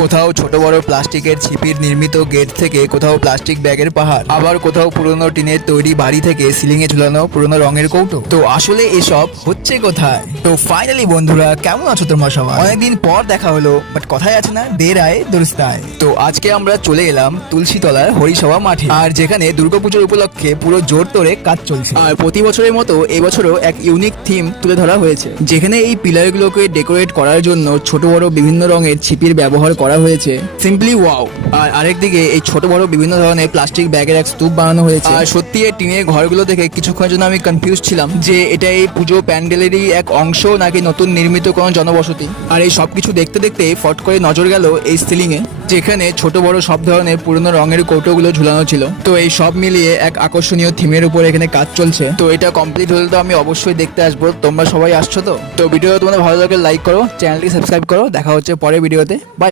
কোথাও ছোট বড় প্লাস্টিকের ছিপির নির্মিত গেট থেকে কোথাও প্লাস্টিক ব্যাগের পাহাড়, আবার কোথাও পুরনো টিনের তৈরি বাড়ি থেকে সিলিং এ ঝুলানো পুরনো রঙের কৌটো। তো আসলে এসব হচ্ছে কোথায়? তো ফাইনালি বন্ধুরা, কেমন আছো তোমরা সবাই? অনেকদিন পর দেখা হলো, বাট কথায় আছে না, দের আয় দুরুস্ত আয়। তো আজকে আমরা চলে এলাম তুলসীতলার হরিসভা মাঠে, আর যেখানে দুর্গাপুজোর উপলক্ষে পুরো জোর তোরে কাজ চলছে। আর প্রতি বছরের মতো এবছরও এক ইউনিক থিম তুলে ধরা হয়েছে, যেখানে এই পিলারগুলোকে ডেকোরেট করার জন্য ছোট বড় বিভিন্ন রঙের ছিপির ব্যবহার করা হয়েছে। Simply wow. আর আরেকদিকে এই ছোট বড় বিভিন্ন ধরনের প্লাস্টিক ব্যাগের এক স্তূপ বানানো হয়েছে। আর সত্যি এই টিনের ঘরগুলো দেখে কিছুক্ষণের জন্য আমি কনফিউজ ছিলাম যে এটা এই পুজো প্যান্ডেলেরই এক অংশ নাকি নতুন নির্মিত কোনো জনবসতি। আর এই সবকিছু দেখতে দেখতে ফট করে নজর গেল এই সিলিং এ, যেখানে ছোট বড় সব ধরনের পুরনো রঙের কৌটোগুলো ঝুলানো ছিল। তো এই সব মিলিয়ে এক আকর্ষণীয় থিমের উপর এখানে কাজ চলছে। তো এটা কমপ্লিট হলে তো আমি অবশ্যই দেখতে আসবো। তোমরা সবাই আসছো তো? ভিডিও তোমাদের ভালো লাগে লাইক করো, চ্যানেলটি সাবস্ক্রাইব করো। দেখা হচ্ছে পরের ভিডিওতে। বাই।